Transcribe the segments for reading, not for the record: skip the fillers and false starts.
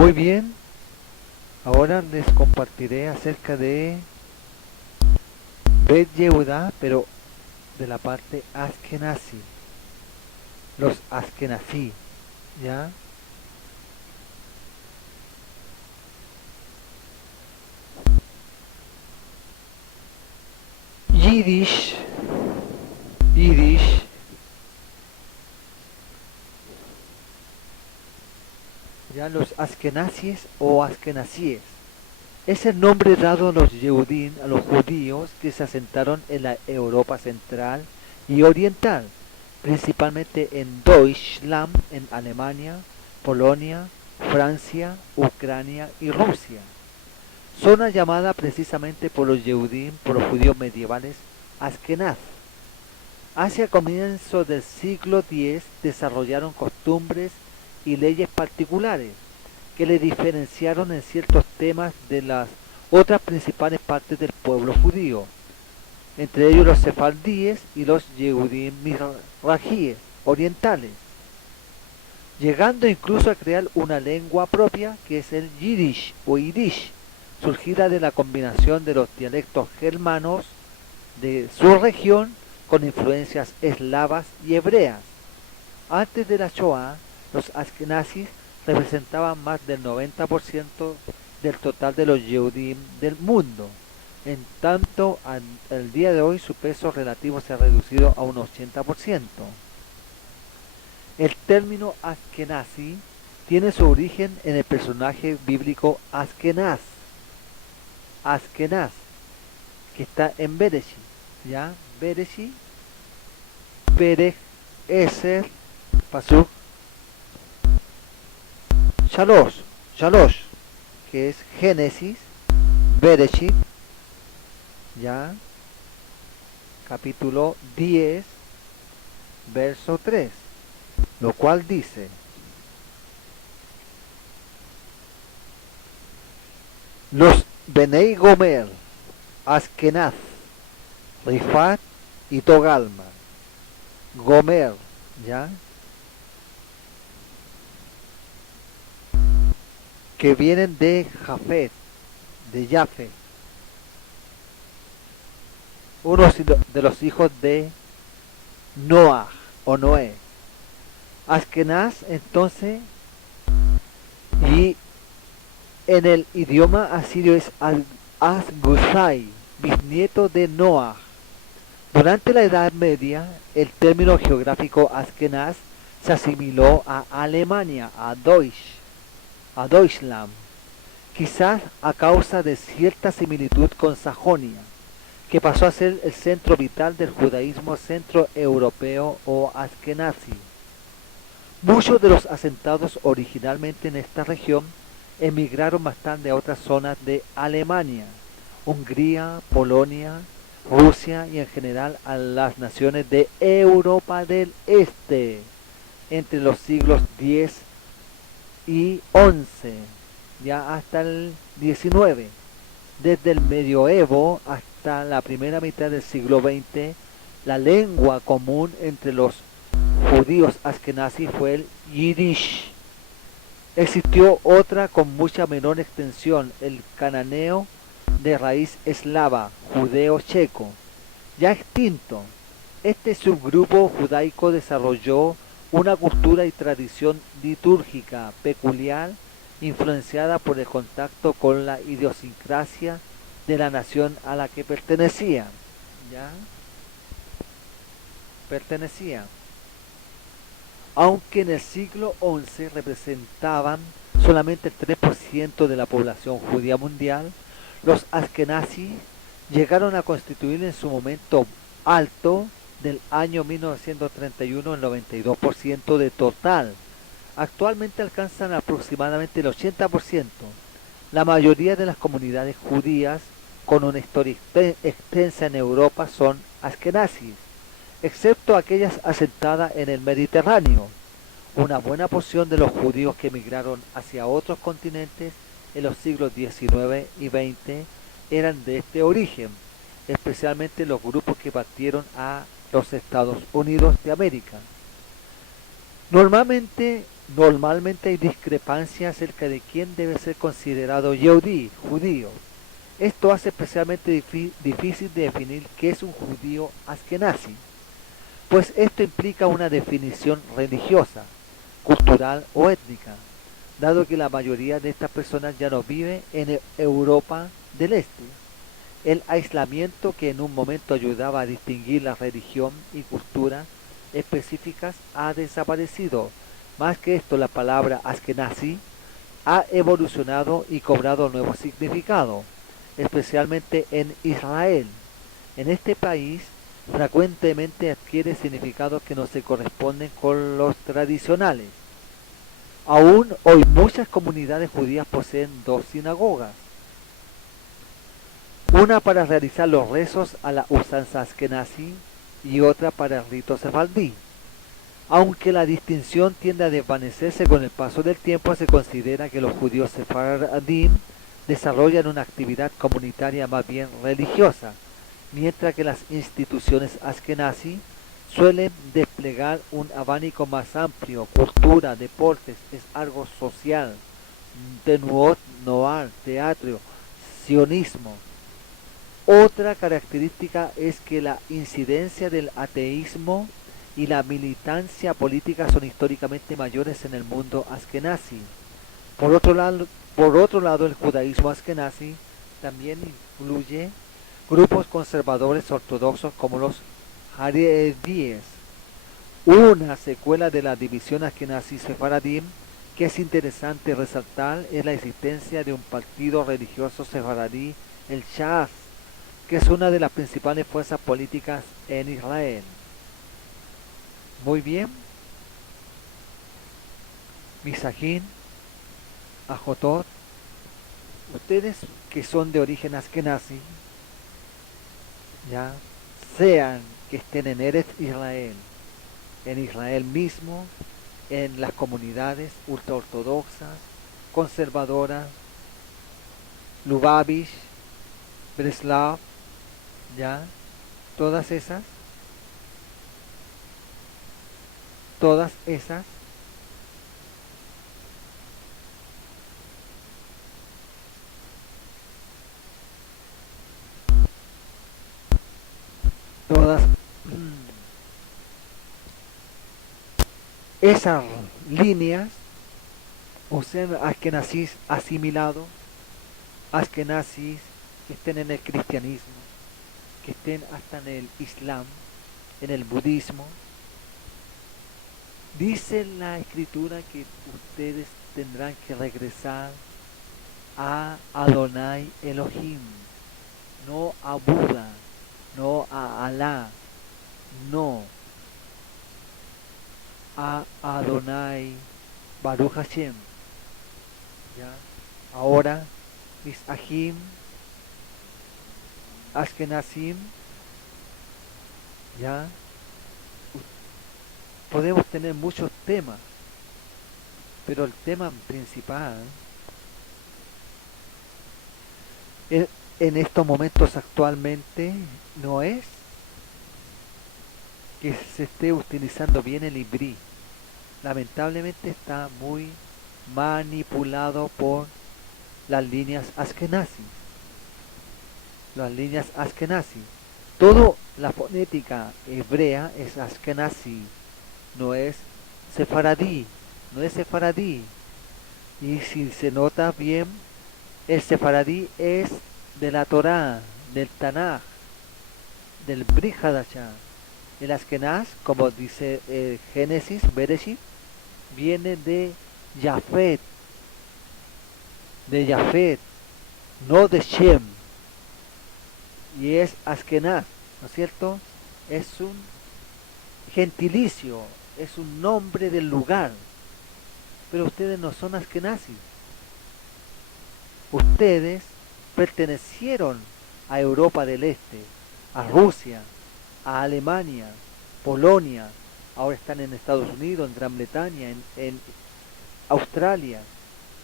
Muy bien, ahora les compartiré acerca de Bet Yehuda, pero de la parte Askenazi, los Askenazí, ¿ya? Yiddish, Yiddish, ya los Askenazíes o Askenazíes. Es el nombre dado a los Yehudim, a los judíos que se asentaron en la Europa central y oriental, principalmente en Deutschland, en Alemania, Polonia, Francia, Ucrania y Rusia. Zona llamada precisamente por los Yehudim, por los judíos medievales, Askenaz. Hacia comienzo del siglo X desarrollaron costumbres y leyes particulares que le diferenciaron en ciertos temas de las otras principales partes del pueblo judío, entre ellos los sefardíes y los Yehudim mizrajíes orientales, llegando incluso a crear una lengua propia que es el Yiddish o Yiddish, surgida de la combinación de los dialectos germanos de su región con influencias eslavas y hebreas. Antes de la Shoah, los Askenazis representaban más del 90% del total de los Yehudim del mundo. En tanto, al día de hoy su peso relativo se ha reducido a un 80%. El término Askenazi tiene su origen en el personaje bíblico Askenaz, Askenaz, que está en Bereshit, ¿ya? Bereshit, Perej, Eser, Pasuk, Shalosh, Shalosh, que es Génesis, Bereshit, ya, capítulo 10, verso 3, lo cual dice: los Benei Gomer, Askenaz, Rifat y Togalma. Gomer, ¿ya? Que vienen de Jafet, de Jafet, uno de los hijos de Noah o Noé. Askenaz, entonces, y en el idioma asirio es Asgusai, bisnieto de Noah. Durante la Edad Media, el término geográfico Askenaz se asimiló a Alemania, a Deutschland, quizás a causa de cierta similitud con Sajonia, que pasó a ser el centro vital del judaísmo centroeuropeo o askenazi. Muchos de los asentados originalmente en esta región emigraron más tarde a otras zonas de Alemania, Hungría, Polonia, Rusia y en general a las naciones de Europa del Este entre los siglos X y XI, ya hasta el XIX. Desde el medioevo hasta la primera mitad del siglo XX, la lengua común entre los judíos askenazí fue el Yiddish. Existió otra con mucha menor extensión, el cananeo de raíz eslava, judeo-checo, ya extinto. Este subgrupo judaico desarrolló una cultura y tradición litúrgica peculiar, influenciada por el contacto con la idiosincrasia de la nación a la que pertenecía. ¿Ya? Pertenecía. Aunque en el siglo XI representaban solamente el 3% de la población judía mundial, los askenazí llegaron a constituir en su momento alto del año 1931 el 92% de total. Actualmente alcanzan aproximadamente el 80%. La mayoría de las comunidades judías con una historia extensa en Europa son askenazis, excepto aquellas asentadas en el Mediterráneo. Una buena porción de los judíos que emigraron hacia otros continentes en los siglos XIX y XX eran de este origen, especialmente los grupos que partieron a los Estados Unidos de América. Normalmente Normalmente hay discrepancias acerca de quién debe ser considerado Yehudí, judío. Esto hace especialmente difícil de definir qué es un judío askenazi, pues esto implica una definición religiosa, cultural o étnica, dado que la mayoría de estas personas ya no vive en Europa del Este. El aislamiento que en un momento ayudaba a distinguir la religión y cultura específicas ha desaparecido. Más que esto, la palabra Askenazi ha evolucionado y cobrado nuevo significado, especialmente en Israel. En este país frecuentemente adquiere significados que no se corresponden con los tradicionales. Aún hoy muchas comunidades judías poseen dos sinagogas, una para realizar los rezos a la usanza askenazí y otra para el rito sefardí. Aunque la distinción tiende a desvanecerse con el paso del tiempo, se considera que los judíos sefardim desarrollan una actividad comunitaria más bien religiosa, mientras que las instituciones askenazí suelen desplegar un abanico más amplio: cultura, deportes, es algo social, tenuot, noar, teatro, sionismo. Otra característica es que la incidencia del ateísmo y la militancia política son históricamente mayores en el mundo askenazi. Por otro lado, el judaísmo askenazi también incluye grupos conservadores ortodoxos como los Haredíes, una secuela de la división askenazi-sefaradim. Que es interesante resaltar es la existencia de un partido religioso sefaradí, el Shas, que es una de las principales fuerzas políticas en Israel. Muy bien, Misajín, Ajotot, ustedes que son de origen askenazi, ya sean que estén en Eretz Israel, en Israel mismo, en las comunidades ultraortodoxas, conservadoras, Lubavitch, Breslav, ya, todas esas, todas esas, todas esas líneas, o sean askenazis asimilados, askenazis que estén en el cristianismo, que estén hasta en el islam, en el budismo. Dice la escritura que ustedes tendrán que regresar a Adonai Elohim, no a Buda, no a Alá, no a Adonai Baruch Hashem. ¿Ya? Ahora, mis Ajim, Ashkenazim, ya podemos tener muchos temas, pero el tema principal en estos momentos actualmente no es que se esté utilizando bien el ibrí. Lamentablemente está muy manipulado por las líneas askenazi. Las líneas askenazi. Todo la fonética hebrea es askenazi, no es sefaradí, no es sefaradí. Y si se nota bien, el sefaradí es de la Torá, del Tanaj, del Brit Hadashah. El askenaz, como dice Génesis, Bereshit, viene de Jafet, no de Shem, y es askenaz, ¿no es cierto? Es un gentilicio, es un nombre del lugar, pero ustedes no son askenazis. Ustedes pertenecieron a Europa del Este, a Rusia, a Alemania, Polonia, ahora están en Estados Unidos, en Gran Bretaña, en Australia,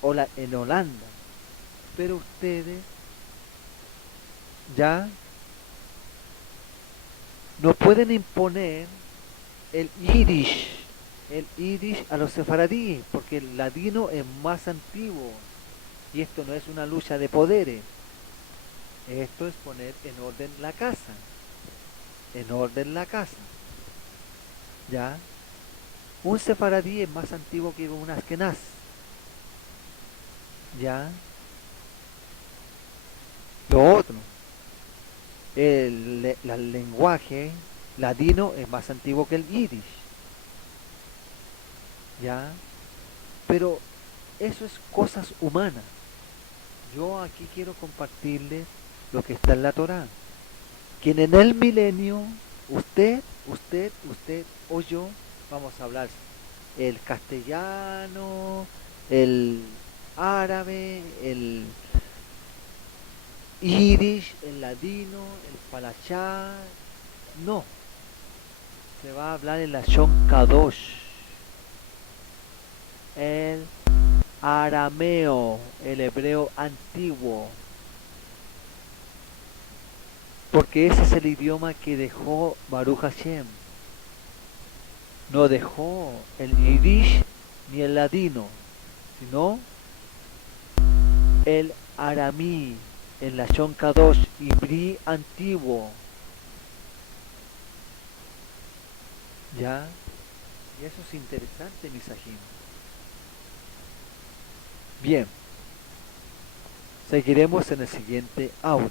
o en Holanda, pero ustedes ya no pueden imponer el Yiddish, el yiddish a los sefaradíes, porque el ladino es más antiguo. Y esto no es una lucha de poderes, esto es poner en orden la casa, en orden la casa, ¿ya? Un sefaradí es más antiguo que un askenaz, ¿ya? Lo otro, el lenguaje ladino es más antiguo que el yiddish, ¿ya? Pero eso es cosas humanas. Yo aquí quiero compartirles lo que está en la Torá. Que en el milenio, usted o yo vamos a hablar el castellano, el árabe, el yiddish, el ladino, el palachá. No, se va a hablar el Lashon Kadosh, el arameo, el hebreo antiguo, porque ese es el idioma que dejó Baruch Hashem. No dejó el yiddish ni el ladino, sino el aramí, el Lashon Kadosh, ibrí antiguo. ¿Ya? Y eso es interesante, Misajim. Bien, seguiremos en el siguiente audio.